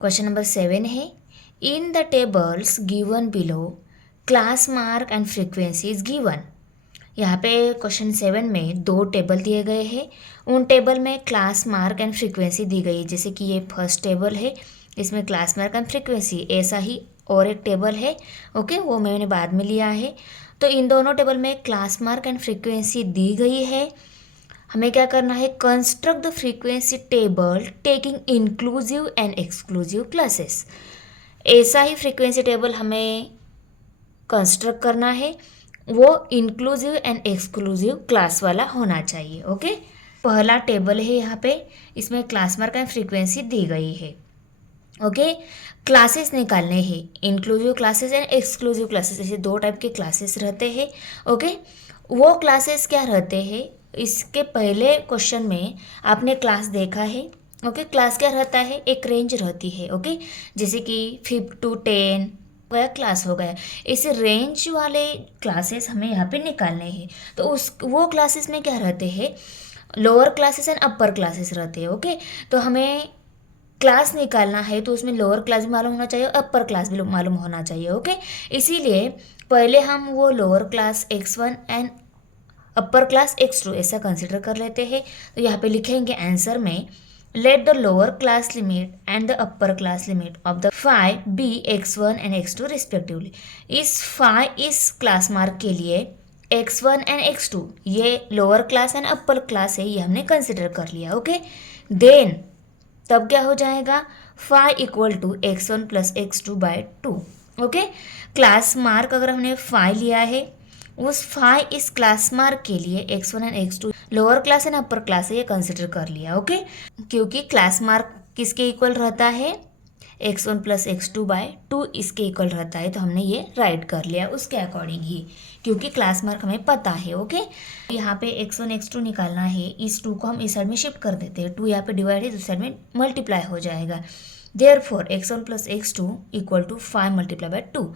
Question number 7 है, in the tables given below class mark and frequency is given. यहाँ पे question 7 में दो टेबल दिए गए हैं। उन टेबल में क्लास मार्क एंड फ्रीक्वेंसी दी गई है। जैसे कि ये फर्स्ट टेबल है, इसमें क्लास मार्क एंड फ्रीक्वेंसी, ऐसा ही और एक टेबल है, ओके, वो मैंने बाद में लिया है। तो इन दोनों टेबल में क्लास मार्क एंड फ्रीक्वेंसी दी गई है। हमें क्या करना है, construct the frequency table taking inclusive and exclusive classes. ऐसा ही फ्रीक्वेंसी टेबल हमें कंस्ट्रक्ट करना है, वो इंक्लूसिव एंड एक्सक्लूसिव क्लास वाला होना चाहिए। ओके, पहला टेबल है यहाँ पे, इसमें क्लास मार्क एंड फ्रीक्वेंसी दी गई है। ओके, क्लासेस निकालने हैं, inclusive classes and exclusive classes, ऐसे दो टाइप के क्लासेस रहते हैं। ओके, वो क्लासेस क्या रहते हैं, इसके पहले क्वेश्चन में आपने क्लास देखा है। ओके, क्लास क्या रहता है, एक रेंज रहती है। ओके, जैसे कि 5 to 10 वह क्लास हो गया। इस रेंज वाले क्लासेस हमें यहाँ पे निकालने हैं। तो उस वो क्लासेस में क्या रहते हैं, lower classes and upper classes रहते हैं। ओके, तो हमें क्लास निकालना है तो उसमें लोअर क्लास भी मालूम होना चाहिए और अपर क्लास भी मालूम होना चाहिए। ओके, इसीलिए पहले हम वो lower class x1 and upper class x2 ऐसा कंसिडर कर लेते हैं। तो यहाँ पे लिखेंगे आंसर में, let the lower class limit and the upper class limit of the phi be x1 and x2 respectively. इस फाई इस क्लास मार्क के लिए x1 एंड x2 ये lower class and upper class है, ये हमने कंसिडर कर लिया। ओके, देन तब क्या हो जाएगा, phi equal to x1 plus x2 by 2। Okay, class mark अगर हमने फाई लिया है, उस फाई इस क्लास मार्क के लिए x1 and x2 lower class and upper class है, ये कंसिडर कर लिया। ओके, क्योंकि क्लास मार्क किसके इक्वल रहता है, x1 प्लस x2 बाय 2 इसके इक्वल रहता है, तो हमने ये राइट कर लिया उसके अकॉर्डिंग ही, क्योंकि क्लास मार्क हमें पता है। ओके, यहाँ पे x1 x2 निकालना है, इस 2 को हम इस साइड में शिफ्ट कर देते हैं, 2 यहाँ पे डिवाइड है, दूसरी साइड में मल्टीप्लाई हो जाएगा। Therefore x1 plus x2 equal to 5 multiply by 2।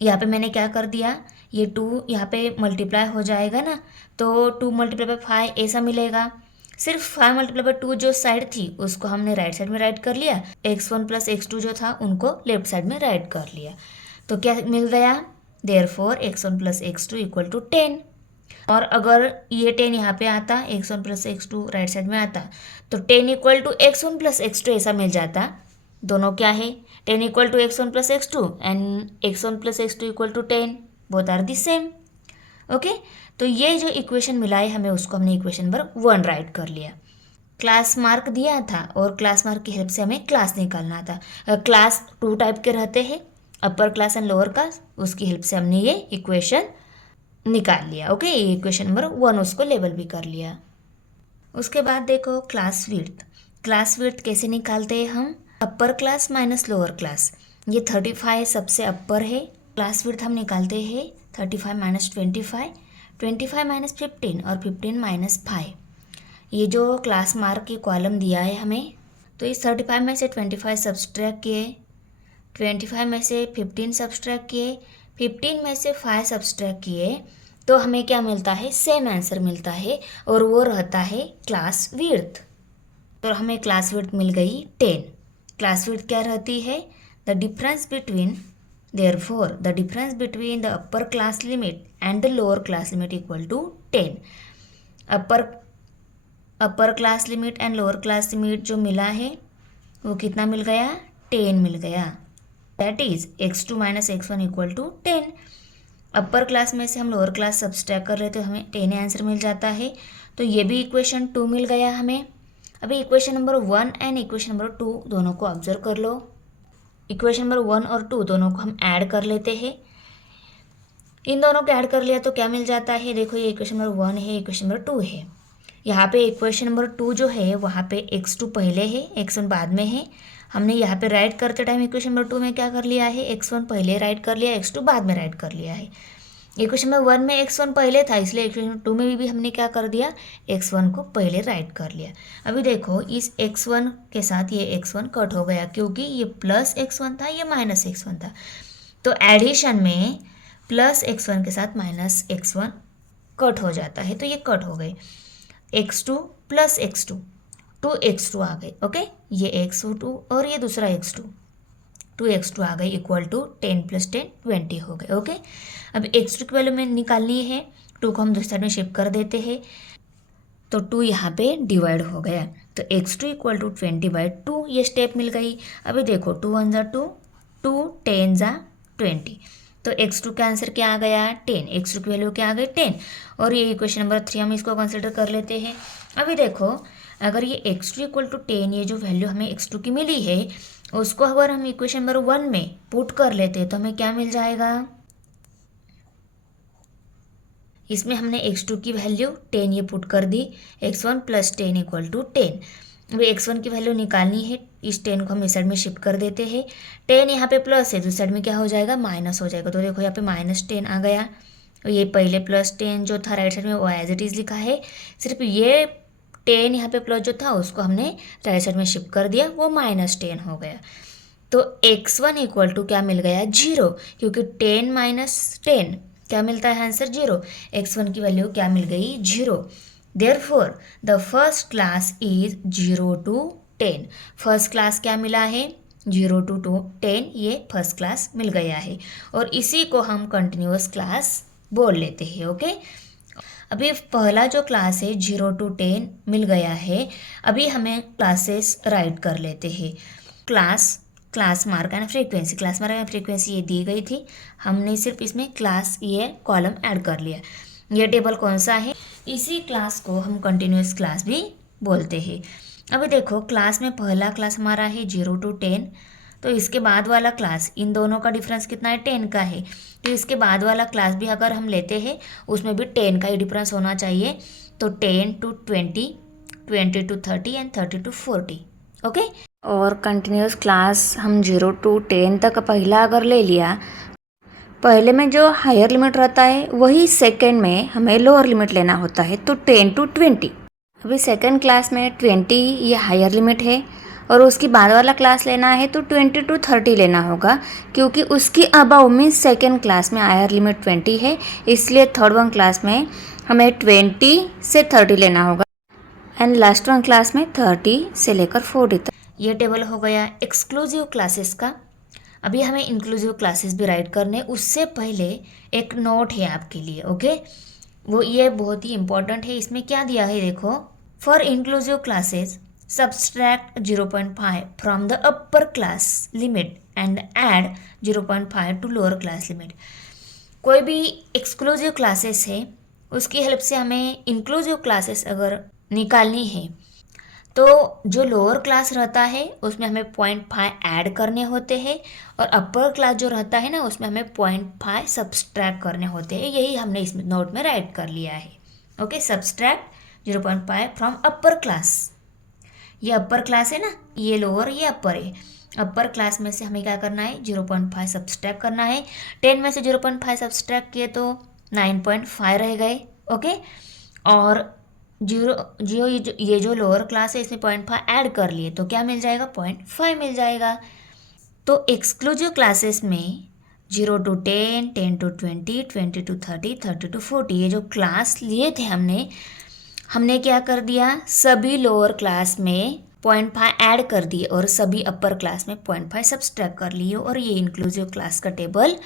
यहाँ पे मैंने क्या कर दिया, ये 2 यहाँ पे मल्टीप्लाई हो जाएगा ना, तो 2 मल्टीप्लाई बाय 5 ऐसा मिलेगा। सिर्फ 5 मल्टीप्लाई बाय 2 जो साइड थी उसको हमने राइट साइड में राइट कर लिया, x1 प्लस x2 जो था उनको लेफ्ट साइड में राइट कर लिया। तो क्या मिल गया, therefore x1 plus x2 equal to 10। और अगर ये 10 यहाँ पे आता, x1 plus x2 right side में आता, तो 10 equal to x1 plus x2 ऐसा मिल जाता। दोनों क्या है, 10 equal to x1 plus x2 and x1 plus x2 equal to 10, both are the same. Okay, तो ये जो इक्वेशन मिला है हमें, उसको हमने इक्वेशन नंबर 1 राइट कर लिया। क्लास मार्क दिया था और क्लास मार्क की हेल्प से हमें क्लास निकालना था। क्लास 2 टाइप के रहते हैं, upper class and lower class, उसकी हेल्प से हमने ये इक्वेशन निकाल लिया। ओके, ये इक्वेशन नंबर 1 उसको लेबल भी कर लिया। उसके बाद देखो क्लास विड्थ। क्लास विड्थ कैसे निकालते हैं हम, upper class minus lower class, ये 35 सबसे अपर है, क्लास विड्थ हम निकालते हैं 35 माइनस 25, 25 माइनस 15 और 15 माइनस 5। ये जो क्लास मार्क की कॉलम दिया है हमें, तो इस 35 में से 25 सब्सट्रैक्ट किए, 25 में से 15 सब्सट्रैक्ट किए, 15 में से 5 सब्सट्रैक्ट किए, तो हमें क्या मिलता है, सेम आंसर मिलता है, और वो रहता है क्लास विड्थ। तो हमें क्लास विड्थ मिल गई 10। क्लास विड्थ क्या रहती है, the difference between, therefore the difference between the upper class limit and the lower class limit equal to 10। Upper class limit and lower class limit जो मिला है वो कितना मिल गया, 10 मिल गया। That is x2 minus x1 equal to 10। Upper class में से हम लोअर क्लास सब्सट्रैक्ट कर रहे थे, हमें 10 आंसर मिल जाता है। तो ये भी इक्वेशन 2 मिल गया हमें। अभी equation number 1 and equation number 2 दोनों को ऑब्जर्व कर लो। इक्वेशन नंबर 1 और 2 दोनों को हम ऐड कर लेते हैं। इन दोनों को ऐड कर लिया तो क्या मिल जाता है, देखो ये इक्वेशन नंबर 1 है, इक्वेशन नंबर 2 है। यहाँ पे इक्वेशन नंबर 2 जो है वहाँ पे x2 पहले है, x1 बाद में है। हमने यहाँ पे राइट करते टाइम इक्वेशन नंबर 2 में क्या कर लिया है, x1 पहले राइट कर लिया, x2 बाद में राइट कर लिया है। इक्वेशन नंबर 1 में x1 पहले था, इसलिए इक्वेशन नंबर 2 में भी हमने क्या कर दिया, x1 को पहले राइट कर लिया। अभी देखो इस x1 के साथ ये x1 कट हो गया, क्योंकि ये प्लस x1 था, ये माइनस x1 था। तो एडिशन में प्लस x1 के साथ माइनस x1 कट हो जाता है, तो ये कट हो गए। x2 प्लस x2 2x2 आ गई। ओके, ये x2 और ये दूसरा x2, 2x2 आ गई इक्वल टू 10 + 10 20 हो गए। ओके, अब x2 की वैल्यू में निकालनी है, 2 को हम दूसरी साइड में शिफ्ट कर देते हैं, तो 2 यहाँ पे डिवाइड हो गया, तो x2 इक्वल टू 20/2 ये स्टेप मिल गई। अभी देखो 2 1 ज़ा 2, 2 10 ज़ा 20, तो x2 का आंसर क्या आ गया 10, x2 की वैल्यू क्या आ गई 10। और ये इक्वेशन नंबर 3 हम इसको कंसिडर कर लेते हैं। अभी देखो अगर ये x2 इक्वल टू 10, ये जो वैल्यू हमें x2 की मिली है उसको अगर हम इक्वेशन नंबर 1 में पुट कर लेते हैं तो हमें क्या मिल जाएगा, इसमें हमने x2 की वैल्यू 10 ये पुट कर दी, x1 + 10 इक्वल टू 10। अभी x1 की वैल्यू निकालनी है, इस 10 को हम इस साइड में शिफ्ट कर देते हैं, 10 यहाँ पे प्लस है, दूसरी साइड में क्या हो जाएगा माइनस हो जाएगा, तो देखो यहाँ पे -10 आ गया। और ये पहले +10 जो था राइट साइड में वो एज इट इज़ लिखा है, सिर्फ ये 10 यहाँ पे प्लस जो था उसको हमने राइट साइड में शिफ्ट कर दिया, वो -10 हो गया। तो x1 इक्वल टू क्या मिल गया 0, क्योंकि 10 - 10 क्या मिलता है आंसर 0, x1 की वैल्यू क्या मिल गई 0। Therefore the first class is 0 to 10, first class क्या मिला है 0 to 10, ये फर्स्ट क्लास मिल गया है, और इसी को हम कंटिन्यूअस क्लास बोल लेते हैं। ओके, अभी पहला जो क्लास है 0 to 10 मिल गया है, अभी हमें क्लासेस राइट कर लेते हैं। Class mark and frequency, class mark and frequency ये दी गई थी, हमने सिर्फ इसमें क्लास ये कॉलम ऐड कर लिया। ये टेबल कौन सा है, इसी क्लास को हम कंटिन्यूअस क्लास भी बोलते हैं। अभी देखो क्लास में पहला क्लास हमारा है 0 to 10, तो इसके बाद वाला क्लास, इन दोनों का डिफरेंस कितना है 10 का है, तो इसके बाद वाला क्लास भी अगर हम लेते हैं उसमें भी 10 का ही डिफरेंस होना चाहिए, तो 10 to 20, 20 to 30 and 30 to 40। Okay, और कंटिन्यूअस क्लास हम 0 to 10 तक पहला अगर ले लिया, पहले में जो हायर लिमिट रहता है वही सेकंड में हमें लोअर लिमिट लेना होता है, तो 10 to 20। अभी सेकंड क्लास में 20 ये हायर लिमिट है, और उसके बाद वाला क्लास लेना है तो 20 to 30 लेना होगा, क्योंकि उसकी अबाउ मीन्स सेकंड क्लास में हायर लिमिट 20 है, इसलिए थर्ड वन क्लास में हमें 20 से 30 लेना होगा, एंड लास्ट वन क्लास में 30 से लेकर 40 तक। ये टेबल हो गया एक्सक्लूसिव क्लासेस का। अभी हमें इंक्लूसिव क्लासेस भी राइट करने, उससे पहले एक नोट है आपके लिए। ओके, वो ये बहुत ही इंपॉर्टेंट है, इसमें क्या दिया है देखो, for inclusive classes subtract 0.5 from the upper class limit and add 0.5 to lower class limit. कोई भी एक्सक्लूसिव क्लासेस है उसकी हेल्प से हमें इंक्लूसिव क्लासेस अगर निकालनी है, तो जो लोअर क्लास रहता है उसमें हमें 0.5 ऐड करने होते हैं, और अपर क्लास जो रहता है ना उसमें हमें 0.5 सब्सट्रैक्ट करने होते हैं, यही हमने इस नोट में राइट कर लिया है। Okay, subtract 0.5 from upper class, ये अपर क्लास है ना, ये लोअर ये अपर है, अपर क्लास में से हमें क्या करना है 0.5 सब्सट्रैक्ट करना है, 10 में से 0.5 सब्सट्रैक्ट किए तो 9.5 रह गए। ओके, और ये जो लोअर क्लास है इसमें 0.5 ऐड कर लिए तो क्या मिल जाएगा 0.5 मिल जाएगा। तो एक्सक्लूसिव क्लासेस में 0 to 10, 10 to 20, 20 to 30, 30 to 40 ये जो क्लास लिए थे हमने क्या कर दिया, सभी लोअर क्लास में 0.5 ऐड कर दिए और सभी अपर क्लास में 0.5 सब्सट्रैक्ट कर लिए, और ये इंक्लूसिव क्लास का टेबल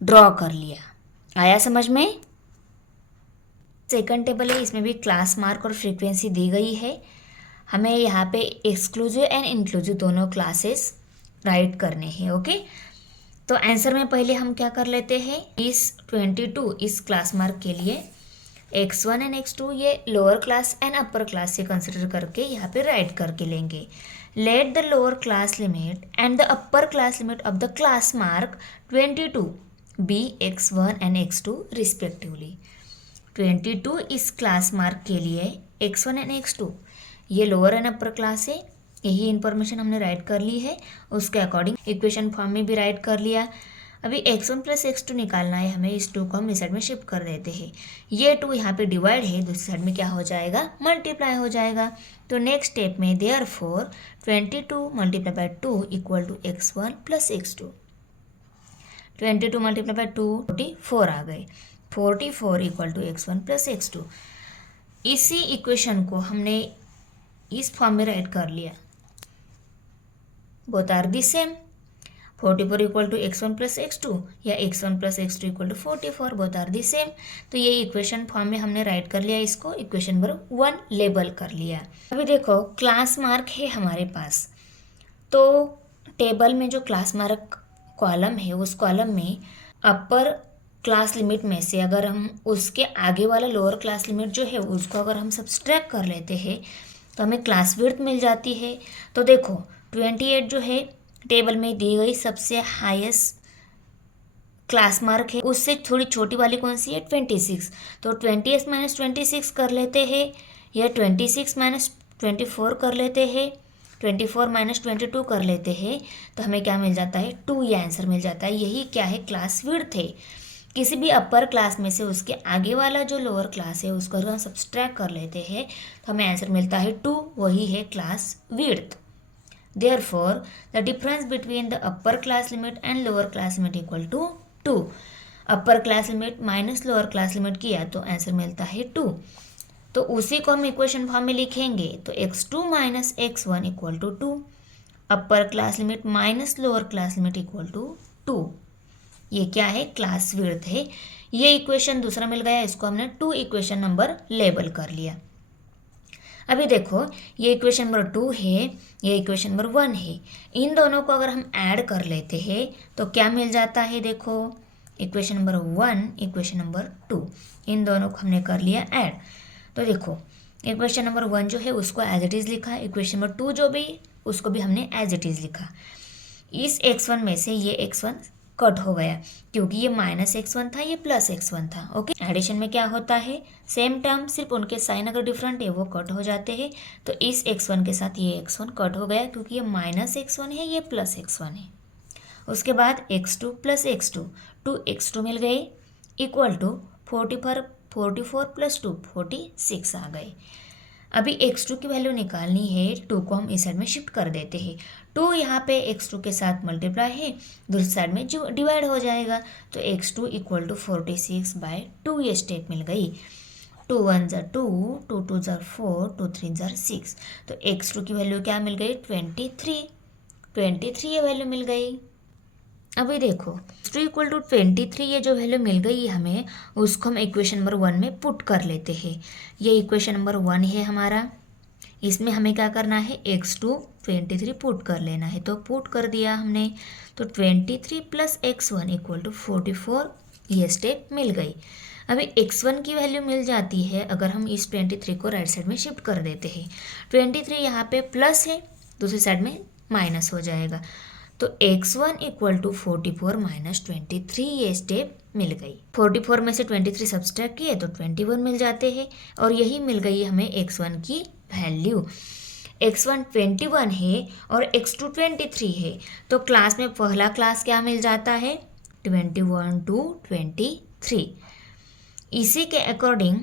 ड्रॉ कर लिया। आया समझ में। सेकंड टेबल है, इसमें भी क्लास मार्क और फ्रीक्वेंसी दी गई है, हमें यहाँ पे एक्सक्लूसिव एंड इंक्लूसिव दोनों क्लासेस राइट करने हैं। ओके, तो आंसर में पहले हम क्या कर लेते हैं, इस 22 इस क्लास मार्क के लिए x1 एंड x2 ये lower class and upper class से कंसिडर करके यहाँ पे राइट करके लेंगे। Let the lower class limit and the upper class limit of the class mark 22 be x1 and x2 respectively. 22 इस क्लास मार्क के लिए x1 एंड x2 ये लोअर एंड अपर क्लास है, यही इन्फॉर्मेशन हमने राइट कर ली है, उसके अकॉर्डिंग इक्वेशन फॉर्म में भी राइट कर लिया। अभी x1 + x2 निकालना है हमें, इस 2 को हम इस साइड में शिफ्ट कर देते हैं, ये 2 यहाँ पे डिवाइड है, दूसरी साइड में क्या हो जाएगा मल्टीप्लाई हो जाएगा। तो नेक्स्ट स्टेप में therefore 22 × 2 equal to x1 + x2, 22 × 2 44 आ गए, 44 इक्वल टू x1 + x2। इसी इक्वेशन को हमने इस फॉर्म में राइट कर लिया। Both are the same, 44 equal to x1 plus x2 या x1 plus x2 equal to 44, both are the same. तो ये इक्वेशन फॉर्म में हमने राइट कर लिया, इसको इक्वेशन नंबर 1 लेबल कर लिया। अभी देखो क्लास मार्क है हमारे पास, तो टेबल में जो क्लास मार्क कॉलम है उस कॉलम में अपर क्लास लिमिट में से अगर हम उसके आगे वाला लोअर क्लास लिमिट जो है उसको अगर हम सब्सट्रैक्ट कर लेते हैं तो हमें क्लास विड्थ मिल जाती है। तो देखो 28 जो है टेबल में दी गई सबसे हाईएस्ट क्लास मार्क है, उससे थोड़ी छोटी वाली कौन सी है 26। तो 28 माइनस 26 कर लेते हैं या 26 माइनस 24 कर लेते हैं, 24 माइनस 22 कर लेते हैं, तो हमें क्या मिल जाता है 2, ये आंसर मिल जाता है। यही क्या है क्लास विड्थ है। किसी भी अपर क्लास में से उसके आगे वाला जो लोअर क्लास है उसको अगर हम सब्सट्रैक्ट कर लेते हैं तो हमें आंसर मिलता है 2, वही है class width. Therefore, the difference between the upper class limit and lower class limit equal to 2. Upper class limit minus lower class limit किया तो आंसर मिलता है 2। तो उसी को हम इक्वेशन फॉर्म में लिखेंगे तो x2 minus x1 equal to 2, upper class limit minus lower class limit equal to 2। ये क्या है क्लास विड्थ है। ये इक्वेशन दूसरा मिल गया, इसको हमने 2 इक्वेशन नंबर लेबल कर लिया। अभी देखो ये इक्वेशन नंबर 2 है, ये इक्वेशन नंबर 1 है, इन दोनों को अगर हम ऐड कर लेते हैं तो क्या मिल जाता है, देखो इक्वेशन नंबर 1 इक्वेशन नंबर 2, इन दोनों को हमने कर लिया ऐड। तो देखो इक्वेशन नंबर 1 जो है उसको एज इट इज़ लिखा, इक्वेशन नंबर 2 जो भी उसको भी हमने एज इट इज़ लिखा। इस x1 में से ये x1 कट हो गया क्योंकि ये माइनस x1 था, ये प्लस x1 था। ओके, एडिशन में क्या होता है सेम टर्म, सिर्फ उनके साइन अगर डिफरेंट है वो कट हो जाते हैं। तो इस x1 के साथ ये x1 कट हो गया क्योंकि ये माइनस x1 है, ये प्लस x1 है। उसके बाद x2 प्लस x2, 2x2 मिल गए इक्वल टू 44 प्लस 2 46 आ गए। अभी x2 की वैल्यू निकालनी है, 2 को हम इस साइड में शिफ्ट कर देते हैं। 2 यहाँ पे x2 के साथ मल्टीप्लाई है, दूसरी साइड में जो डिवाइड हो जाएगा। तो x2 इक्वल टू 46/2 ये स्टेप मिल गई। 2 1 ज़ा 2, 2 2 ज़ा 4, 2 3 ज़ा 6। तो x2 की वैल्यू क्या मिल गई 23 ये वैल्यू मिल गई। अभी देखो x2 इक्वल टू 23 ये जो वैल्यू मिल गई हमें, उसको हम इक्वेशन नंबर 1 में पुट कर लेते हैं। ये इक्वेशन नंबर 1 है हमारा, इसमें हमें क्या करना है x2 23 पुट कर लेना है। तो पुट कर दिया हमने, तो 23 प्लस x1 इक्वल टू 44 ये स्टेप मिल गई। अभी x1 की वैल्यू मिल जाती है अगर हम इस 23 को राइट साइड में शिफ्ट कर देते हैं। 23 यहाँ पे प्लस है, दूसरी साइड में माइनस हो जाएगा। तो x1 इक्वल टू 44 माइनस 23 ये स्टेप मिल गई। 44 में से 23 सब्सट्रैक्ट किए तो 21 मिल जाते हैं और यही मिल गई हमें x1 की वैल्यू। x1 21 है और x2 23 है, तो क्लास में पहला क्लास क्या मिल जाता है 21 to 23। इसी के अकॉर्डिंग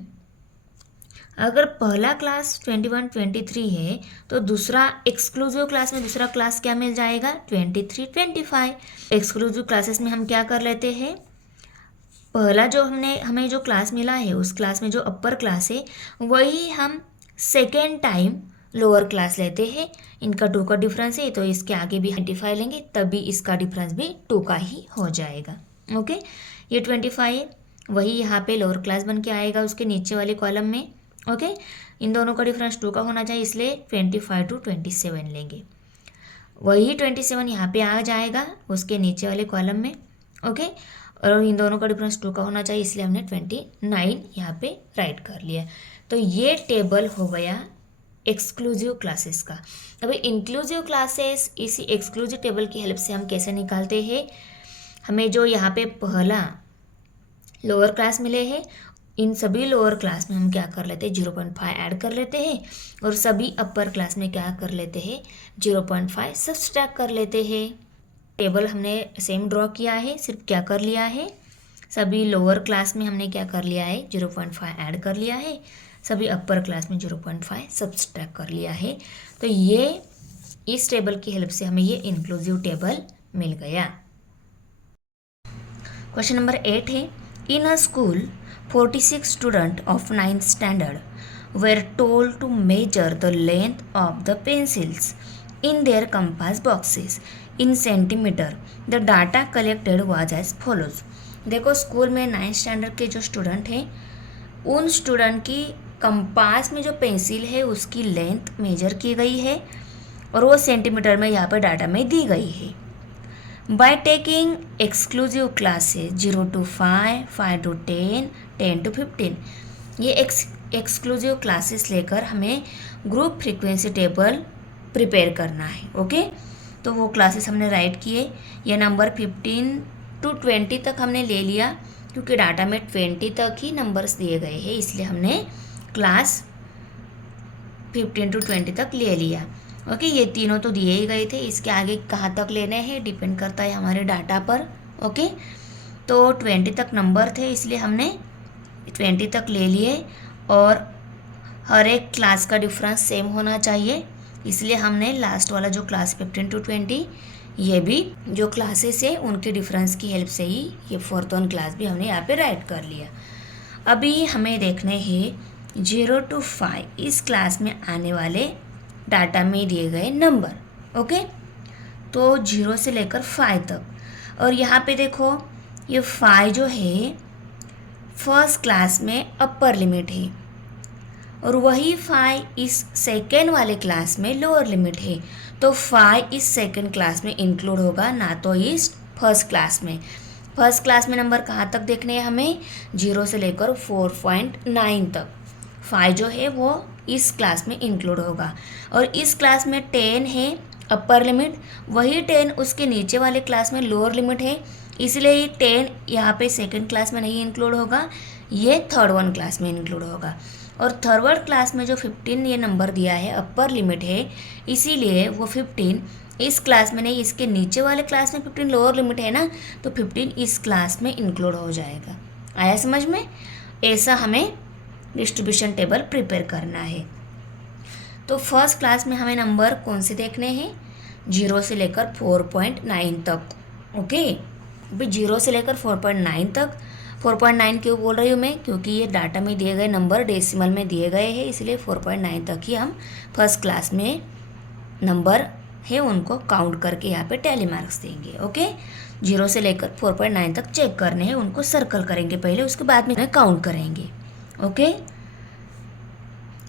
अगर पहला क्लास 21 23 है तो दूसरा एक्सक्लूसिव क्लास में दूसरा क्लास क्या मिल जाएगा 23 25। एक्सक्लूसिव क्लासेस में हम क्या कर लेते हैं, पहला जो हमें जो क्लास मिला है उस क्लास में जो अपर क्लास है वही हम सेकेंड टाइम लोअर क्लास लेते हैं। इनका 2 का डिफरेंस है तो इसके आगे भी 25 लेंगे, तभी इसका डिफरेंस भी 2 का ही हो जाएगा। ओके, ये 25 है, वही यहाँ पे लोअर क्लास बन के आएगा उसके नीचे वाले कॉलम में। ओके, इन दोनों का डिफरेंस 2 का होना चाहिए, इसलिए 25 to 27 लेंगे। वही 27 यहाँ पे आ जाएगा उसके नीचे वाले कॉलम में। ओके, और इन दोनों का डिफरेंस 2 का होना चाहिए, इसलिए हमने 29 यहाँ पे राइट कर लिया। तो ये टेबल हो गया एक्सक्लूसिव क्लासेस का। अभी इंक्लूसिव क्लासेस इसी एक्सक्लूसिव टेबल की हेल्प से हम कैसे निकालते हैं, हमें जो यहाँ पे पहला लोअर क्लास मिले हैं इन सभी लोअर क्लास में हम क्या कर लेते हैं 0.5 ऐड कर लेते हैं और सभी अपर क्लास में क्या कर लेते हैं 0.5 सब्सट्रैक्ट कर लेते हैं। टेबल हमने सेम ड्रॉ किया है, सिर्फ क्या कर लिया है सभी लोअर क्लास में हमने क्या कर लिया है 0.5 ऐड कर लिया है, सभी अपर क्लास में 0.5 सब्सट्रैक्ट कर लिया है। तो ये इस टेबल की हेल्प से हमें ये इंक्लूसिव टेबल मिल गया। क्वेश्चन नंबर 8 है, in a school 46 students of 9th standard were told to measure the length of the pencils in their compass boxes in centimeter. The data collected was as follows. देखो school में 9th standard के जो student हैं उन student की compass में जो pencil है उसकी लेंथ मेजर की गई है और वो सेंटीमीटर में यहाँ पर डाटा में दी गई है. By taking exclusive classes 0 to 5, 5 to 10, 10 to 15. ये एक्सक्लूसिव क्लासेस लेकर हमें ग्रुप फ्रीक्वेंसी टेबल प्रिपेयर करना है. ओके, तो वो क्लासेस हमने राइट किए. ये नंबर 15 to 20 तक हमने ले लिया क्योंकि डाटा में 20 तक ही नंबर्स दिए गए हैं, इसलिए हमने क्लास 15 to 20 तक ले लिया. ओके, ये तीनों तो दिए ही गए थे. इसके आगे कहाँ तक लेने हैं डिपेंड करता है हमारे डाटा पर. ओके, तो 20 तक नंबर थे इसलिए हमने 20 तक ले लिए और हर एक क्लास का डिफरेंस सेम होना चाहिए, इसलिए हमने लास्ट वाला जो क्लास 15 to 20 ये भी जो क्लासेस है उनके डिफरेंस की हेल्प से ही ये 4th वन क्लास भी हमने यहाँ पे राइट कर लिया. अभी हमें देखने हैं 0 to 5 इस क्लास में आने वाले डाटा में दिए गए नंबर. ओके, तो 0 से लेकर 5 तक. और यहाँ पे देखो ये 5 जो है फर्स्ट क्लास में अपर लिमिट है और वही 5 इस सेकेंड वाले क्लास में लोअर लिमिट है. तो 5 इस सेकेंड क्लास में इंक्लूड होगा, ना तो इस फर्स्ट क्लास में. फर्स्ट क्लास में नंबर कहाँ तक देखने हैं हमें 0 से लेकर 4.9 तक. 5 जो है वो इस क्लास में इंक्लूड होगा और इस क्लास में 10 है अपर लिमिट, वही 10 उसके नीचे वाले क्लास में लोअर लिमिट है, इसलिए ये 10 यहाँ पे सेकंड क्लास में नहीं इंक्लूड होगा, ये थर्ड वन क्लास में इंक्लूड होगा. और थर्ड क्लास में जो 15 ये नंबर दिया है अपर लिमिट है, इसीलिए वो 15 इस क्लास में नहीं, इसके नीचे वाले क्लास में 15 लोअर लिमिट है ना, तो 15 इस क्लास में इंक्लूड हो जाएगा. आया समझ में? ऐसा हमें डिस्ट्रीब्यूशन टेबल प्रिपेयर करना है. तो फर्स्ट क्लास में हमें नंबर कौन से देखने हैं 0 से लेकर 4.9 तक. ओके, अभी 0 से लेकर 4.9 तक. 4.9 क्यों बोल रही हूँ मैं, क्योंकि ये डाटा में दिए गए नंबर डेसिमल में दिए गए हैं, इसलिए 4.9 तक ही हम फर्स्ट क्लास में नंबर है उनको काउंट करके यहाँ पे टैली मार्क्स देंगे. ओके, 0 से लेकर 4.9 तक चेक करने हैं, उनको सर्कल करेंगे पहले, उसके बाद में काउंट करेंगे. ओके,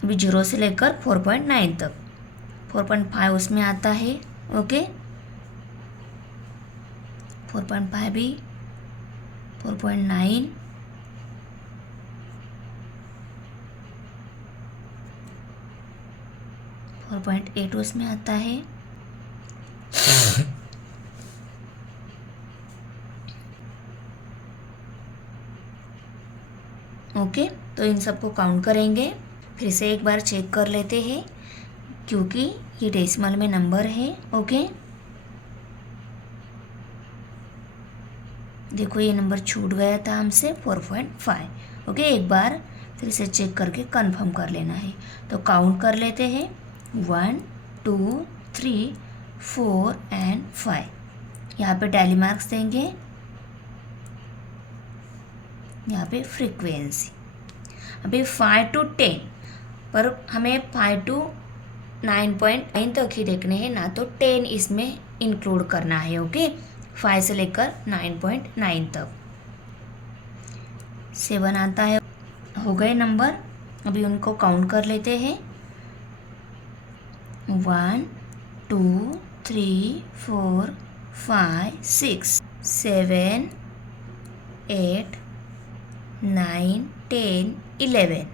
अभी 0 से लेकर 4.9 तक. 4.5 उसमें आता है. ओके, 4.5 भी, 4.9, 4.8 उसमें आता है. ओके, तो इन सबको काउंट करेंगे. फिर से एक बार चेक कर लेते हैं क्योंकि ये डेसिमल में नंबर है. ओके, देखो ये नंबर छूट गया था हमसे 4.5. ओके, एक बार फिर से चेक करके कंफर्म कर लेना है. तो काउंट कर लेते हैं 1, 2, 3, 4 एंड 5. यहाँ पे टैली मार्क्स देंगे, यहाँ पे फ्रीक्वेंसी. अभी 5 to 10 पर हमें 5 to 9.9 तक ही देखने हैं, ना तो 10 इसमें इंक्लूड करना है. ओके, 5 से लेकर 9.9 तक. 7 आता है. हो गए नंबर, अभी उनको काउंट कर लेते हैं 1, 2, 3, 4, 5, 6, 7, 8, 9, 10, 11,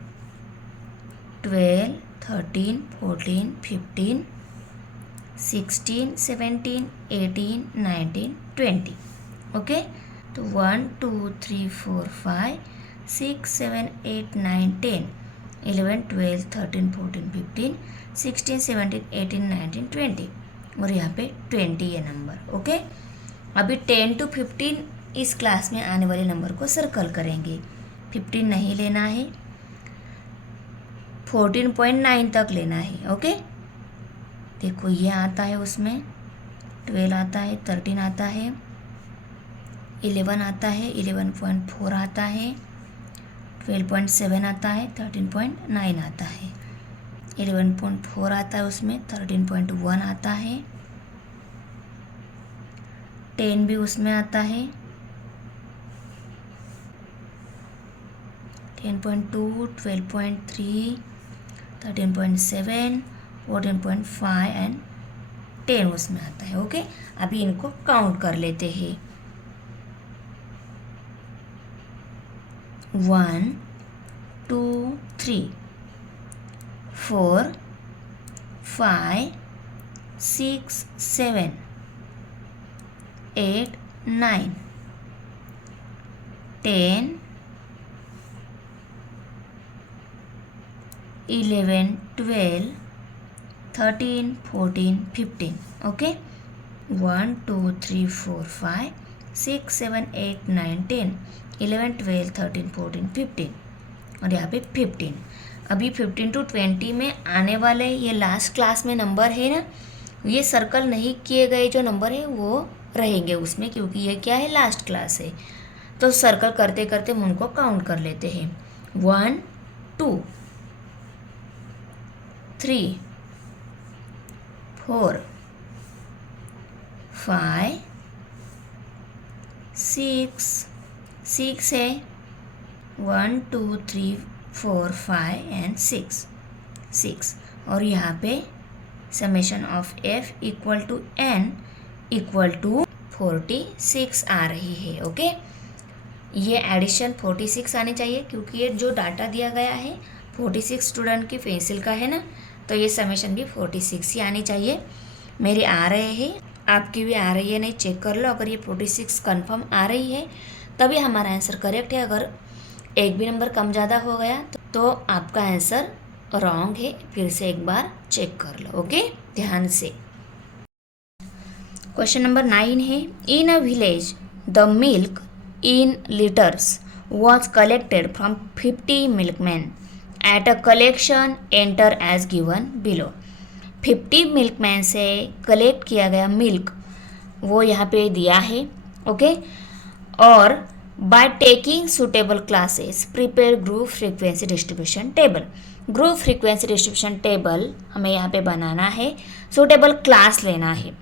12, 13, 14, 15, 16, 17, 18, 19, 20. ओके, तो 1, 2, 3, 4, 5, 6, 7, 8, 9, 10, 11, 12, 13, 14, 15, 16, 17, 18, 19, 20 और यहाँ पे 20 ये नंबर. ओके, अभी 10 to 15 इस क्लास में आने वाले नंबर को सर्कल करेंगे. 15 नहीं लेना है, 14.9 तक लेना है. ओके, देखो ये आता है, उसमें 12 आता है, 13 आता है, 11 आता है, 11.4 आता है, 12.7 आता है, 13.9 आता है, 11.4 आता है, उसमें 13.1 आता है, 10 भी उसमें आता है, 10.2, 12.3, 13.7, 14.5 एंड 10 उसमें आता है। ओके, अभी इनको काउंट कर लेते हैं। 1 2 3 4 5 6 7 8 9 10 11 12 13 14 15। ओके, 1 2 3 4 5 6 7 8 9 10 11 12 13 14 15 और यहाँ पे 15। अभी 15 to 20 में आने वाले ये लास्ट क्लास में नंबर है ना, ये सर्कल नहीं किए गए जो नंबर है वो रहेंगे उसमें, क्योंकि ये क्या है, लास्ट क्लास है। तो सर्कल करते करते हम उनको काउंट कर लेते हैं। 1 2 3 4 5 6 है, 1 2 3 4 5 एंड 6 और यहाँ पे summation of f equal to n equal to 46 आ रही है। ओके, ये एडिशन 46 आनी चाहिए, क्योंकि ये जो डाटा दिया गया है 46 स्टूडेंट की पेंसिल का है ना, तो ये समेशन भी 46 ही आनी चाहिए। मेरे आ रहे हैं, आपकी भी आ रही है नहीं, चेक कर लो। अगर ये 46 कंफर्म आ रही है तभी हमारा आंसर करेक्ट है। अगर एक भी नंबर कम ज़्यादा हो गया तो आपका आंसर रॉन्ग है। फिर से एक बार चेक कर लो। ओके, ध्यान से। क्वेश्चन नंबर 9 है, in a village the milk in liters was collected from 50 milkmen at a collection enter as given below। 50 milkman से कलेक्ट किया गया मिल्क वो यहाँ पे दिया है। ओके, और by taking suitable classes prepare group frequency distribution table. Group frequency distribution table हमें यहाँ पे बनाना है, सुटेबल क्लास लेना है।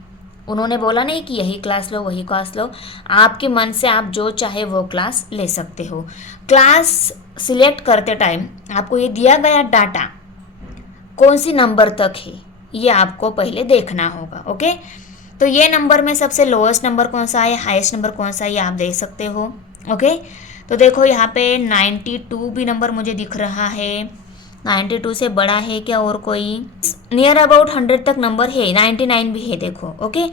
उन्होंने बोला नहीं कि यही क्लास लो वही क्लास लो, आपके मन से आप जो चाहे वो क्लास ले सकते हो। क्लास सिलेक्ट करते टाइम आपको ये दिया गया डाटा कौन सी नंबर तक है ये आपको पहले देखना होगा। ओके, तो ये नंबर में सबसे लोएस्ट नंबर कौन सा है, हाईएस्ट नंबर कौन सा है, ये आप देख सकते हो। ओके, तो देखो यहाँ पे 92 भी नंबर मुझे दिख रहा है। 92 से बड़ा है क्या और कोई? नियर अबाउट 100 तक नंबर है, 99 भी है देखो। ओके,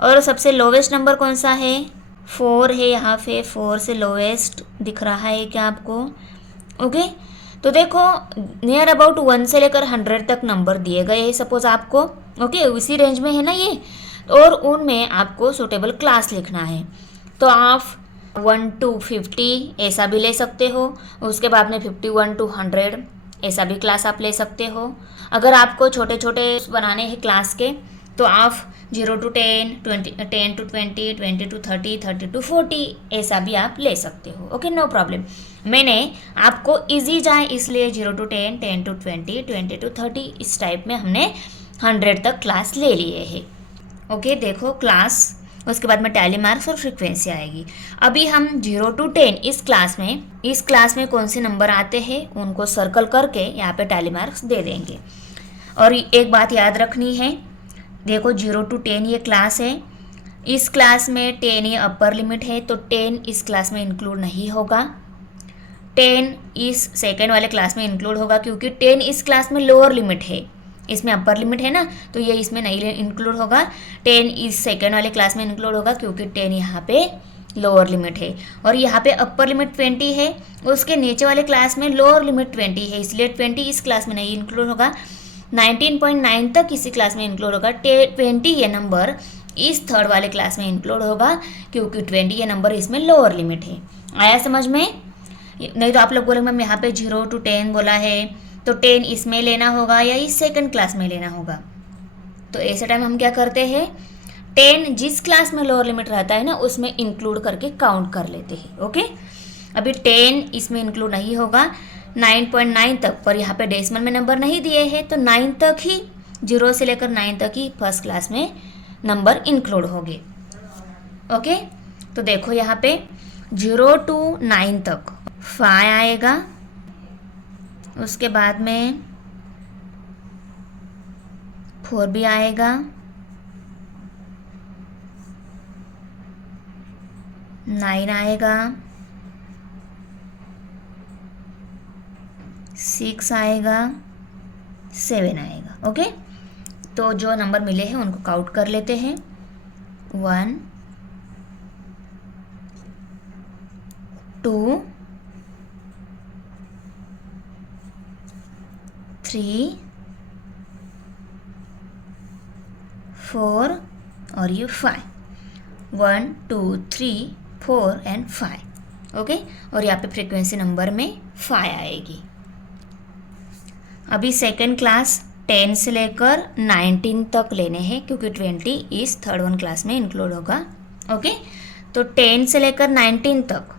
और सबसे लोवेस्ट नंबर कौन सा है? 4 है यहाँ पे, 4 से लोवेस्ट दिख रहा है क्या आपको? ओके, तो देखो नियर अबाउट 1 से लेकर 100 तक नंबर दिए गए हैं सपोज आपको। ओके, उसी रेंज में है ना ये, और उनमें आपको सुटेबल क्लास लिखना है। तो आप 1 to 50 ऐसा भी ले सकते हो, उसके बाद में 51 to 100 ऐसा भी क्लास आप ले सकते हो। अगर आपको छोटे छोटे बनाने हैं क्लास के तो आप 0 to 10, 10 to 20, 20 to 30, 30 to 40 ऐसा भी आप ले सकते हो। Okay, no problem. मैंने आपको इजी जाए इसलिए 0 to 10, 10 to 20, 20 to 30 इस टाइप में हमने 100 तक क्लास ले लिए हैं। ओके, देखो क्लास, उसके बाद में टैली मार्क्स और फ्रीक्वेंसी आएगी। अभी हम 0 to 10 इस क्लास में कौन से नंबर आते हैं उनको सर्कल करके यहाँ पे टैली मार्क्स दे देंगे। और एक बात याद रखनी है, देखो 0 to 10 ये क्लास है, इस क्लास में 10 ये अपर लिमिट है, तो 10 इस क्लास में इंक्लूड नहीं होगा। 10 इस सेकेंड वाले क्लास में इंक्लूड होगा, क्योंकि 10 इस क्लास में लोअर लिमिट है, इसमें अपर लिमिट है ना, तो ये इसमें नहीं इंक्लूड होगा। 10 इस सेकेंड वाले क्लास में इंक्लूड होगा, क्योंकि 10 यहाँ पे लोअर लिमिट है। और यहाँ पे अपर लिमिट 20 है, उसके नीचे वाले क्लास में लोअर लिमिट 20 है, इसलिए 20 इस क्लास में नहीं इंक्लूड होगा। 19.9 तक इसी क्लास में इंक्लूड होगा। 20 ये नंबर इस थर्ड वाले क्लास में इंक्लूड होगा, क्योंकि 20 ये नंबर इसमें लोअर लिमिट है। आया समझ में? नहीं तो आप लोग बोलेंगे मैम यहाँ पे 0 to 10 बोला है, तो 10 इसमें लेना होगा या इस सेकंड क्लास में लेना होगा। तो ऐसे टाइम हम क्या करते हैं, 10 जिस क्लास में लोअर लिमिट रहता है ना उसमें इंक्लूड करके काउंट कर लेते हैं। ओके, अभी 10 इसमें इंक्लूड नहीं होगा, 9.9 तक, पर यहाँ पे डेसिमल में नंबर नहीं दिए हैं, तो 9 तक ही, 0 से लेकर 9 तक ही फर्स्ट क्लास में नंबर इंक्लूड होंगे। ओके, तो देखो यहाँ पे 0 to 9 तक 5 आएगा, उसके बाद में 4 भी आएगा, 9 आएगा, 6 आएगा, 7 आएगा। ओके, तो जो नंबर मिले हैं उनको काउंट कर लेते हैं। 1 2 3 4 और ये 5, 1 2 3 4 एंड 5। ओके, और यहाँ पे फ्रीक्वेंसी नंबर में 5 आएगी। अभी सेकेंड क्लास 10 से लेकर 19 तक लेने हैं, क्योंकि 20 इस थर्ड वन क्लास में इंक्लूड होगा। ओके, तो 10 से लेकर 19 तक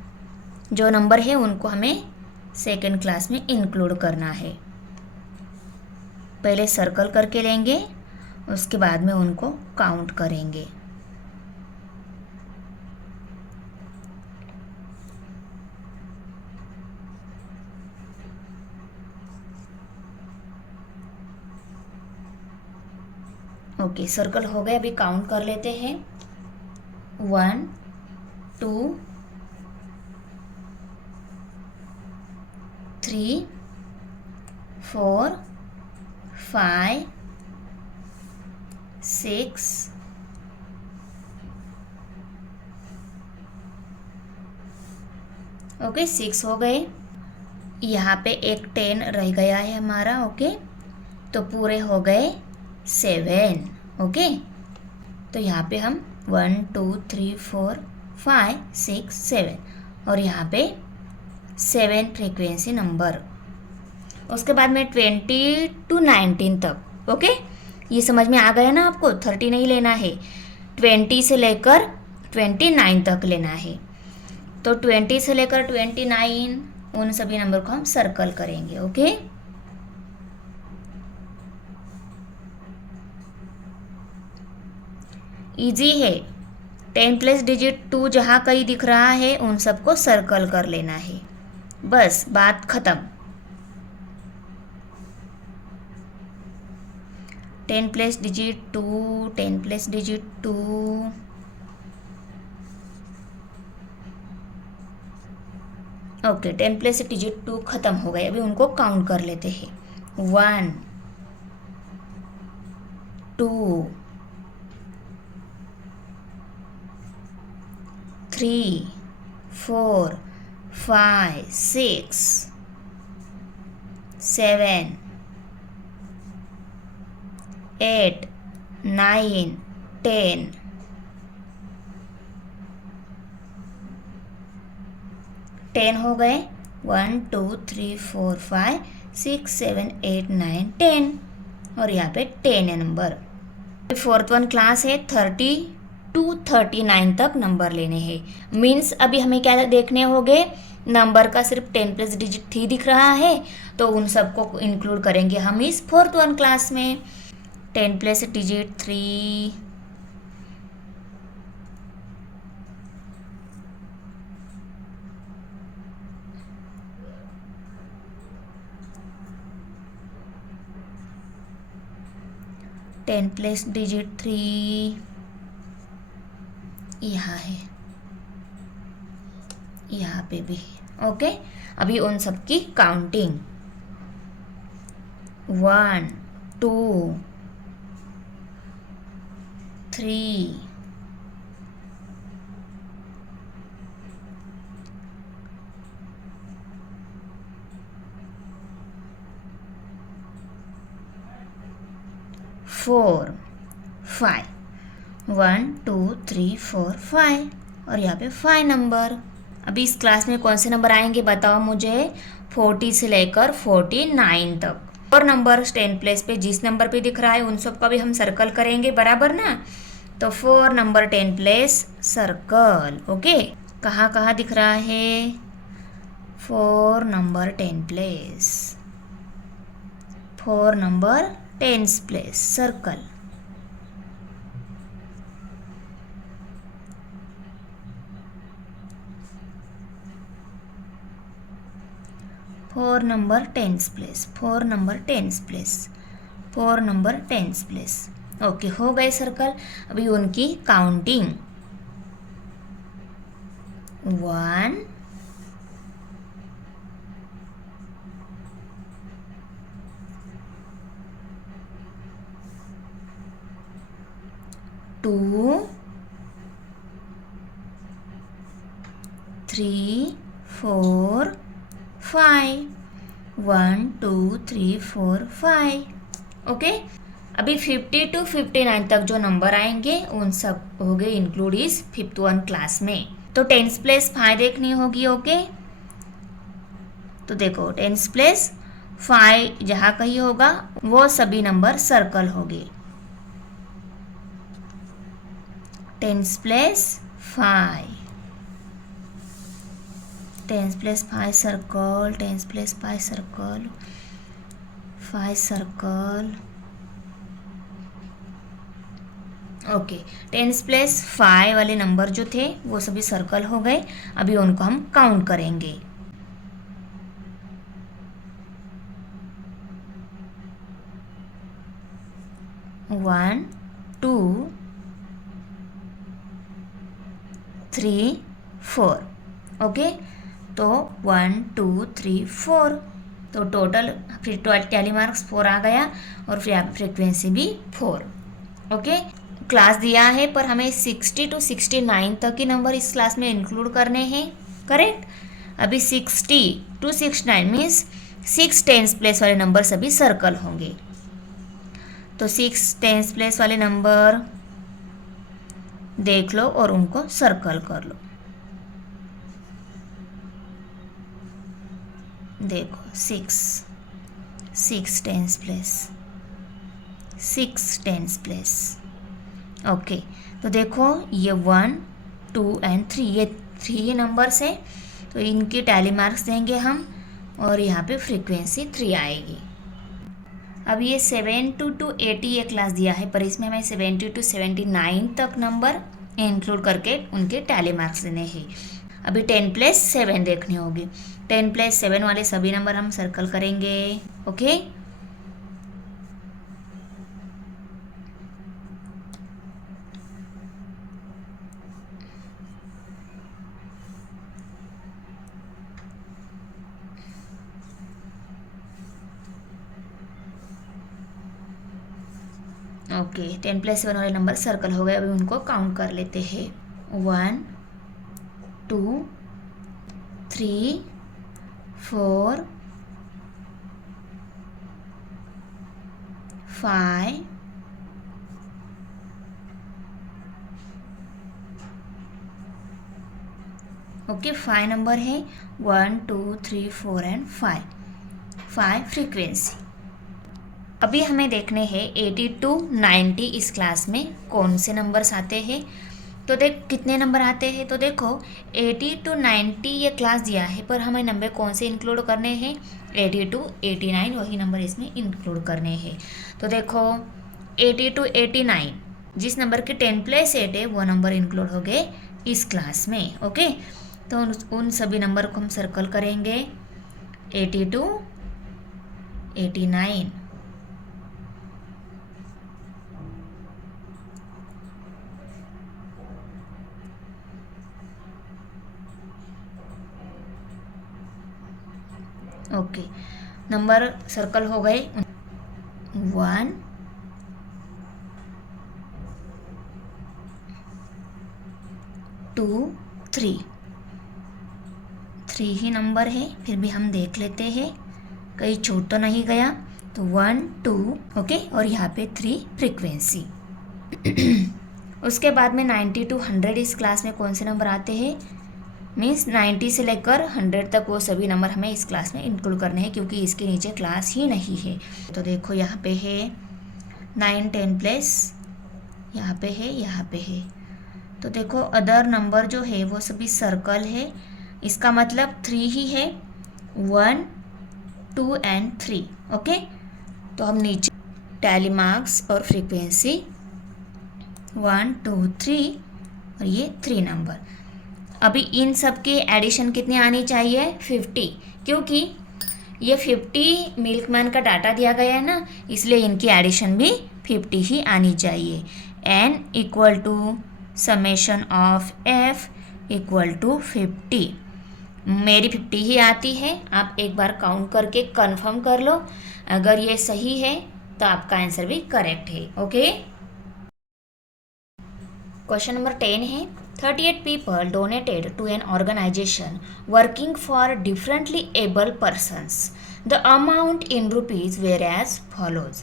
जो नंबर है उनको हमें सेकेंड क्लास में इंक्लूड करना है। पहले सर्कल करके लेंगे, उसके बाद में उनको काउंट करेंगे। ओके, सर्कल हो गए, अभी काउंट कर लेते हैं। 1 2 3 4 5 6 ओके, 6 हो गए। यहाँ पे एक 10 रह गया है हमारा। ओके, तो पूरे हो गए 7। ओके, तो यहाँ पे हम 1 2 3 4 5 6 7 और यहाँ पे 7 फ्रीक्वेंसी नंबर। उसके बाद में 20 to 19 तक। ओके, ये समझ में आ गया ना आपको? 30 नहीं लेना है, 20 से लेकर 29 तक लेना है। तो 20 से लेकर 29 उन सभी नंबर को हम सर्कल करेंगे। ओके, इजी है। 10 प्लस डिजिट 2 जहाँ कहीं दिख रहा है उन सबको सर्कल कर लेना है, बस बात खत्म। 10 plus digit 2, 10 plus digit 2, okay, 10 plus digit 2 खत्म हो गए। अभी उनको काउंट कर लेते हैं। 1 2 3 4 5 6 7 8 9 10 10 हो गए। 1 2 3 4 5 6 7 8 9 10 और यहाँ पे 10 है नंबर। फोर्थ वन क्लास है, 30 to 39 तक नंबर लेने हैं। मीन्स अभी हमें क्या देखने होंगे, नंबर का सिर्फ 10 प्लस डिजिट 3 दिख रहा है, तो उन सबको इंक्लूड करेंगे हम इस फोर्थ वन क्लास में। 10 प्लस डिजिट 3, 10 प्लस डिजिट 3 यहाँ है, यहाँ पे भी। ओके, अभी उन सब की काउंटिंग। 1 2 3 4 5, 1 2 3 4 5 और यहाँ पे 5 नंबर। अभी इस क्लास में कौन से नंबर आएंगे बताओ मुझे? 40 से लेकर 49 तक। और नंबर 10 प्लेस पे जिस नंबर पे दिख रहा है उन सब का भी हम सर्कल करेंगे, बराबर ना? तो 4 नंबर 10 प्लेस सर्कल। ओके, कहाँ कहाँ दिख रहा है? 4 number 10 place. 4 number 10's place. Circle. 4 number 10's place. 4 number 10's place. 4 number 10's place. Okay, हो गए सर्कल। अभी उनकी काउंटिंग। 1 2 3 4 5 1 2 3 4 5। ओके, अभी 50 to 59 तक जो नंबर आएंगे उन सब हो गए इंक्लूड इस 5th 1 क्लास में। तो 10's प्लेस 5 देखनी होगी। ओके, तो देखो 10's प्लेस 5 जहाँ कहीं होगा वो सभी नंबर सर्कल होंगे। 10's place 5, 10's place 5 circle, 10's place 5 circle, 5 circle. Okay, 10's place 5 वाले नंबर जो थे वो सभी सर्कल हो गए। अभी उनको हम काउंट करेंगे। 1 2 3 4। ओके, तो 1 2 3 4, तो टोटल टैली मार्क्स 4 आ गया और फिर यहाँ पे फ्रीक्वेंसी भी 4। ओके, क्लास दिया है पर हमें 60 to 69 तक ही नंबर इस क्लास में इंक्लूड करने हैं। करेक्ट। अभी 60 to 69 मीन्स 6 10's प्लेस वाले नंबर सभी सर्कल होंगे। तो 6 10's प्लेस वाले नंबर देख लो और उनको सर्कल कर लो। देखो 6 10's place, 6 10's place. Okay, तो देखो ये 1 2 एंड 3 ये 3 नंबर्स है, तो इनकी टैली मार्क्स देंगे हम और यहाँ पे फ्रीक्वेंसी 3 आएगी। अब ये 70 to 80 ये क्लास दिया है पर इसमें हमें 70 to 79 तक नंबर इंक्लूड करके उनके टैली मार्क्स देने हैं। अभी 10 प्लस 7 देखनी होगी। 10 प्लस 7 वाले सभी नंबर हम सर्कल करेंगे। ओके, ओके 10 प्लस 7 वाले नंबर सर्कल हो गए। अभी उनको काउंट कर लेते हैं। 1 2 3 4 5 ओके 5 नंबर है। 1 2 3 4 एंड 5 फ्रीक्वेंसी। अभी हमें देखने हैं 80 to 90 इस क्लास में कौन से नंबर्स आते हैं। तो देख कितने नंबर आते हैं। तो देखो 80 to 90 ये क्लास दिया है पर हमें नंबर कौन से इंक्लूड करने हैं। 80 to 89 वही नंबर इसमें इंक्लूड करने हैं। तो देखो 80 to 89 जिस नंबर के 10 प्लस 8 है वो नंबर इंक्लूड हो गए इस क्लास में। ओके, तो उन सभी नंबर को हम सर्कल करेंगे। 80 to 89। ओके, नंबर सर्कल हो गए। 1 2 3 ही नंबर है, फिर भी हम देख लेते हैं कहीं छूट तो नहीं गया। तो 1 2 ओके, और यहाँ पे 3 फ्रीक्वेंसी। उसके बाद में 90 to 100 इस क्लास में कौन से नंबर आते हैं। मीन्स 90 से लेकर 100 तक वो सभी नंबर हमें इस क्लास में इंक्लूड करने हैं क्योंकि इसके नीचे क्लास ही नहीं है। तो देखो यहाँ पे है 9 10 प्लस, यहाँ पे है, यहाँ पे है। तो देखो अदर नंबर जो है वो सभी सर्कल है, इसका मतलब 3 ही है। 1, 2 एंड 3। ओके, तो हम नीचे टैली मार्क्स और फ्रीक्वेंसी 1, 2, 3 और ये 3 नंबर। अभी इन सब के एडिशन कितनी आनी चाहिए? 50, क्योंकि ये 50 मिल्कमैन का डाटा दिया गया है ना, इसलिए इनकी एडिशन भी 50 ही आनी चाहिए। n equal to summation of f equal to 50। मेरी 50 ही आती है, आप एक बार काउंट करके कंफर्म कर लो। अगर ये सही है तो आपका आंसर भी करेक्ट है। ओके, क्वेश्चन नंबर 10 है 38 people donated to an organization working for differently able persons. The amount in rupees were as follows.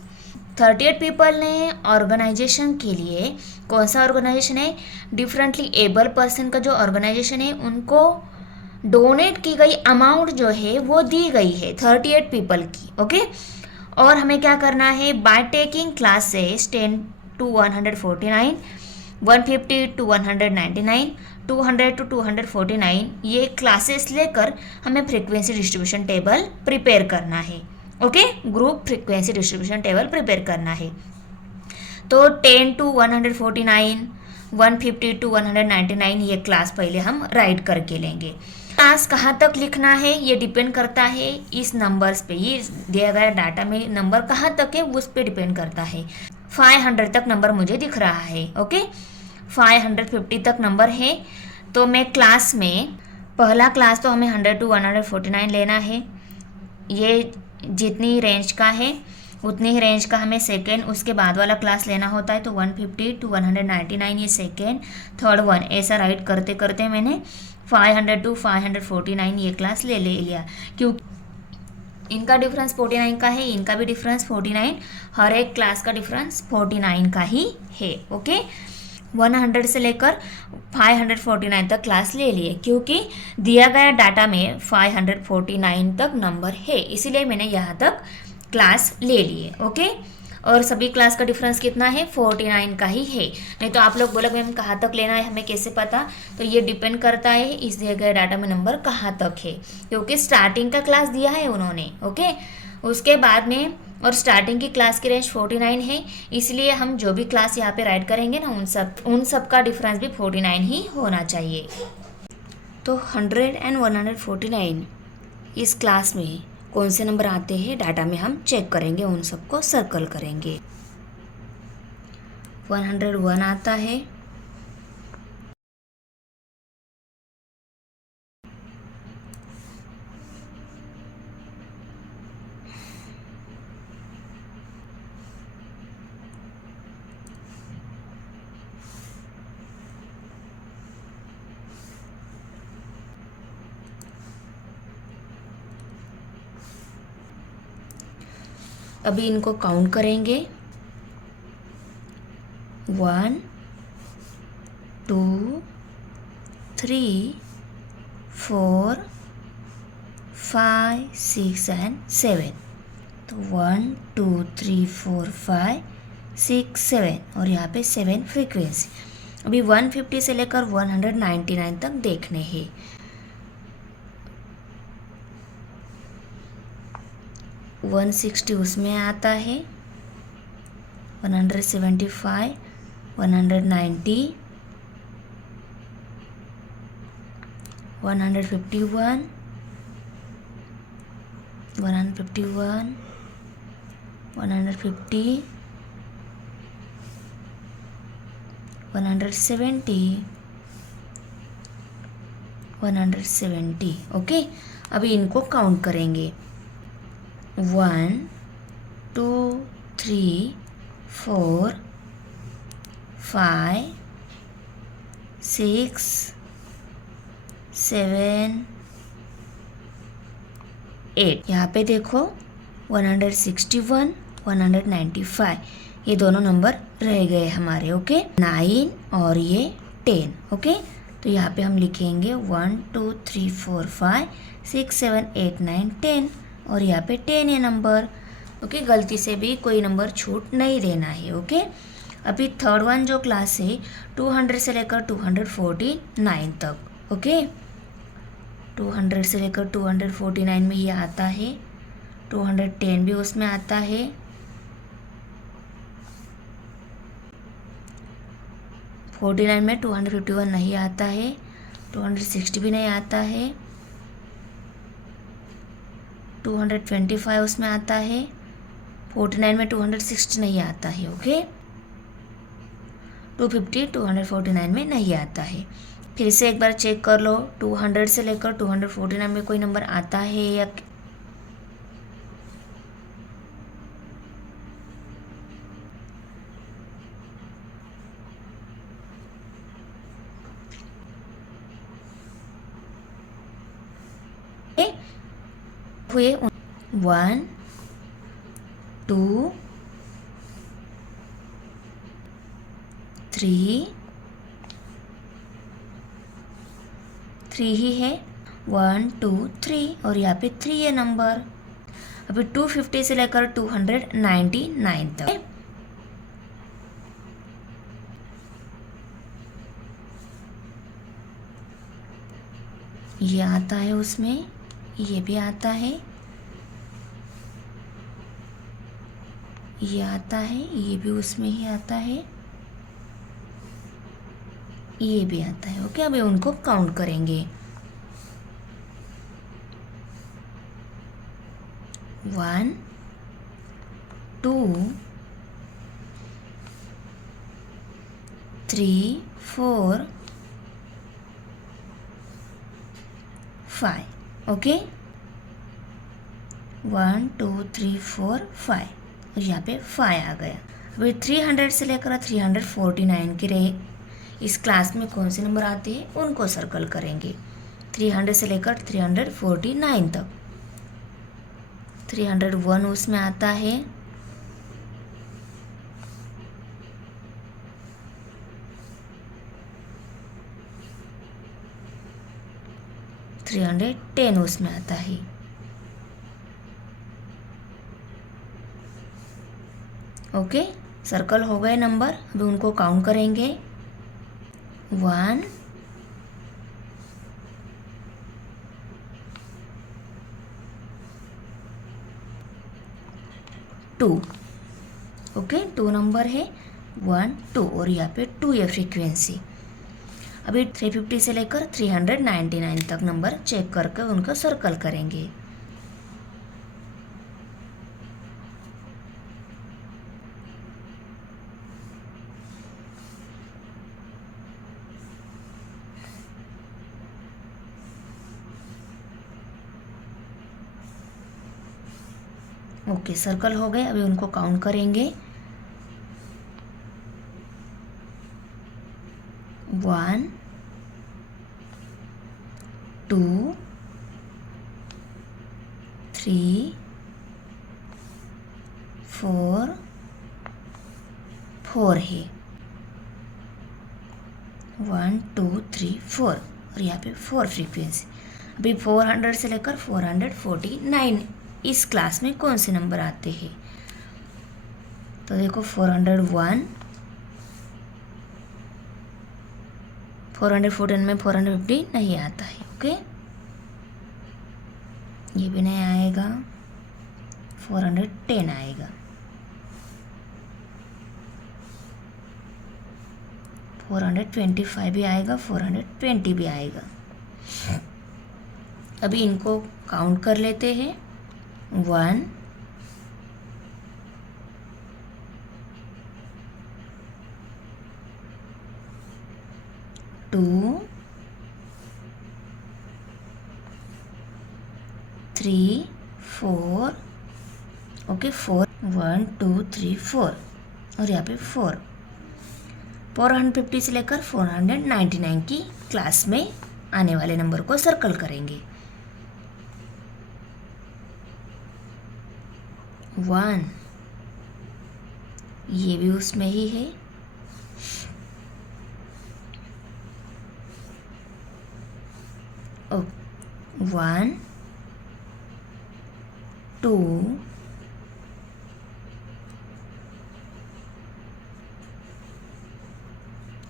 38 people ने ऑर्गेनाइजेशन के लिए, कौन सा ऑर्गेनाइजेशन है? डिफरेंटली एबल पर्सन का जो ऑर्गेनाइजेशन है उनको डोनेट की गई अमाउंट जो है वो दी गई है 38 पीपल की। ओके, और हमें क्या करना है? By taking classes 10 to 149, 150 to 199, 200 to 249 ये क्लासेस लेकर हमें फ्रीक्वेंसी डिस्ट्रीब्यूशन टेबल प्रिपेयर करना है। Okay, group frequency distribution table prepare करना है। तो 10 to 149, 150 to 199 ये क्लास पहले हम राइट करके लेंगे। क्लास कहाँ तक लिखना है ये डिपेंड करता है इस नंबर्स पे, ये दिया गया डाटा में नंबर कहाँ तक है उस पर डिपेंड करता है। 500 तक नंबर मुझे दिख रहा है। ओके, 550 तक नंबर है, तो मैं क्लास में पहला क्लास तो हमें 100 to 149 लेना है। ये जितनी रेंज का है उतनी ही रेंज का हमें सेकेंड उसके बाद वाला क्लास लेना होता है। तो 150 to 199 ये सेकेंड, थर्ड वन, ऐसा राइट करते करते मैंने 500 to 549 ये क्लास ले लिया, क्योंकि इनका डिफरेंस 49 का है, इनका भी डिफरेंस 49, हर एक क्लास का डिफरेंस 49 का ही है। ओके, 100 से लेकर 549 तक क्लास ले लिए, क्योंकि दिया गया डाटा में 549 तक नंबर है, इसीलिए मैंने यहाँ तक क्लास ले लिए। ओके, और सभी क्लास का डिफरेंस कितना है? 49 का ही है। नहीं तो आप लोग बोलोगे मैम कहाँ तक लेना है, हमें कैसे पता? तो ये डिपेंड करता है इस दिए गए डाटा में नंबर कहाँ तक है, क्योंकि स्टार्टिंग का क्लास दिया है उन्होंने। ओके, उसके बाद में और स्टार्टिंग की क्लास की रेंज 49 है, इसलिए हम जो भी क्लास यहाँ पे राइट करेंगे ना उन सब का डिफरेंस भी 49 ही होना चाहिए। तो 100 and 149 इस क्लास में कौन से नंबर आते हैं डाटा में हम चेक करेंगे, उन सबको सर्कल करेंगे। 101 आता है, अभी इनको काउंट करेंगे। 1, 2, 3, 4, 5, 6 एंड 7। तो 1, 2, 3, 4, 5, 6, 7 और यहाँ पे 7 फ्रीक्वेंसी। अभी 150 से लेकर 199 तक देखने हैं। 160 उसमें आता है, 175, 190, 151, 151, 150, 170, 170। ओके, अभी इनको काउंट करेंगे। 1, 2, 3, 4, 5, 6, 7, 8। यहाँ पे देखो 161, 195 ये दोनों नंबर रह गए हमारे। ओके, 9 और ये 10। ओके, तो यहाँ पे हम लिखेंगे 1, 2, 3, 4, 5, 6, 7, 8, 9, 10 और यहाँ पे 10 है नंबर। ओके, गलती से भी कोई नंबर छूट नहीं देना है। ओके, अभी थर्ड वन जो क्लास है 200 से लेकर 249 तक। ओके, 200 से लेकर 249 में ये आता है, 210 भी उसमें आता है, 49 में 251 नहीं आता है, 260 भी नहीं आता है, 225 उसमें आता है, 49 में 260 नहीं आता है। ओके, 250 249 में नहीं आता है। फिर से एक बार चेक कर लो, 200 से लेकर 249 में कोई नंबर आता है या हुए 1 2 3 ही है, 1 2 3 और यहाँ पे 3 है नंबर। अभी 250 से लेकर 299 तक ये आता है, उसमें ये भी आता है, ये आता है, ये भी उसमें ही आता है, ये भी आता है। ओके, अभी उनको काउंट करेंगे। 1 2 3 4 5। ओके, 1 2 3 4 5 और यहाँ पे 5 आ गया। अभी 300 से लेकर 349 के रहे इस क्लास में कौन से नंबर आते हैं उनको सर्कल करेंगे। 300 से लेकर 349 तक 301 उसमें आता है, 310 उसमें आता है, ओके। सर्कल हो गए नंबर, अभी उनको काउंट करेंगे। 1 2, ओके, 2 नंबर है, 1 2 और यहाँ पे 2 है फ्रीक्वेंसी। अभी 350 से लेकर 399 तक नंबर चेक करके उनको सर्कल करेंगे। ओके, सर्कल हो गए, अभी उनको काउंट करेंगे। 1 2 3 4 4 है, 1 2 3 4 और यहाँ पे 4 फ्रीक्वेंसी। अभी 400 से लेकर 449 इस क्लास में कौन से नंबर आते हैं, तो देखो 401, 414 में 450 नहीं आता है, ओके, ये भी नहीं आएगा, 410 आएगा, 425 भी आएगा, 420 भी आएगा। अभी इनको काउंट कर लेते हैं। 1 2 3 4, ओके, 4 1 2 3 4 और यहाँ पे 4 450 से लेकर 499 की क्लास में आने वाले नंबर को सर्कल करेंगे। 1 ये भी उसमें ही है, 1 2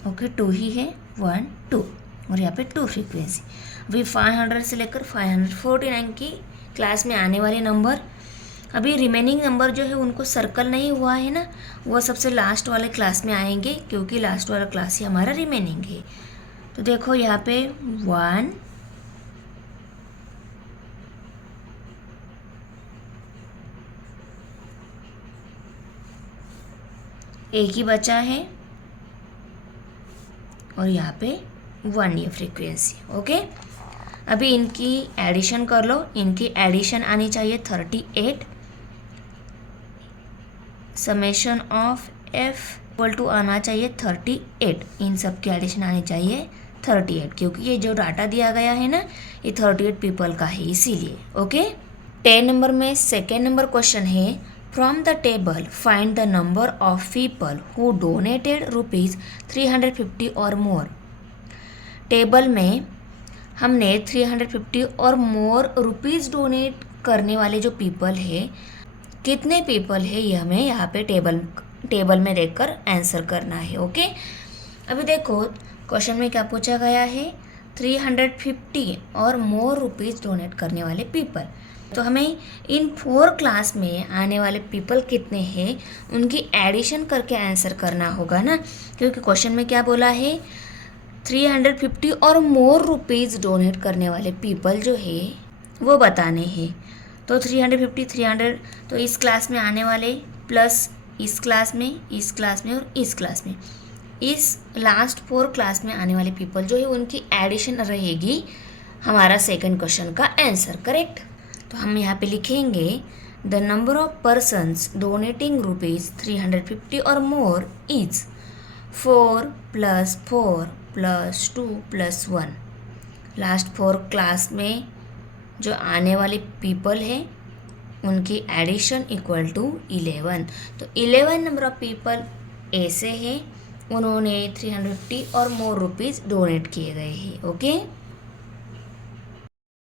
ओके, 2 ही है, 1 2 और यहाँ पे 2 फ्रीक्वेंसी। अभी 500 से लेकर 549 की क्लास में आने वाले नंबर, अभी रिमेनिंग नंबर जो है उनको सर्कल नहीं हुआ है ना, वो सबसे लास्ट वाले क्लास में आएंगे, क्योंकि लास्ट वाला क्लास ही हमारा रिमेनिंग है। तो देखो यहाँ पे 1, एक ही बचा है, और यहाँ पे 1 ये फ्रीक्वेंसी। ओके, अभी इनकी एडिशन कर लो। इनकी एडिशन आनी चाहिए 38, summation of f equal to आना चाहिए 38। इन सब की एडिशन आनी चाहिए 38, क्योंकि ये जो डाटा दिया गया है ना, ये 38 पीपल का है, इसीलिए। ओके, 10 नंबर में सेकेंड नंबर क्वेश्चन है, from the table find the number of people who donated rupees 350 और मोर। टेबल में हमने 350 और मोर रुपीज़ डोनेट करने वाले जो पीपल है, कितने पीपल है, ये हमें यहाँ पे टेबल में देखकर आंसर करना है। ओके, अभी देखो क्वेश्चन में क्या पूछा गया है, 350 और मोर रुपीज़ डोनेट करने वाले पीपल। तो हमें इन 4 क्लास में आने वाले पीपल कितने हैं, उनकी एडिशन करके आंसर करना होगा ना, क्योंकि क्वेश्चन में क्या बोला है, 350 और मोर रुपीज़ डोनेट करने वाले पीपल जो है वो बताने हैं। तो 350 300, तो इस क्लास में आने वाले प्लस इस क्लास में और इस क्लास में, इस लास्ट 4 क्लास में आने वाले पीपल जो है उनकी एडिशन रहेगी हमारा सेकंड क्वेश्चन का आंसर। करेक्ट। तो हम यहाँ पे लिखेंगे the number of persons donating rupees 350 और मोर इज 4 + 4 + 2 + 1। लास्ट 4 क्लास में जो आने वाले पीपल है उनकी एडिशन इक्वल टू 11। तो 11 नंबर ऑफ पीपल ऐसे हैं, उन्होंने 350 और मोर रुपीज़ डोनेट किए गए हैं। ओके।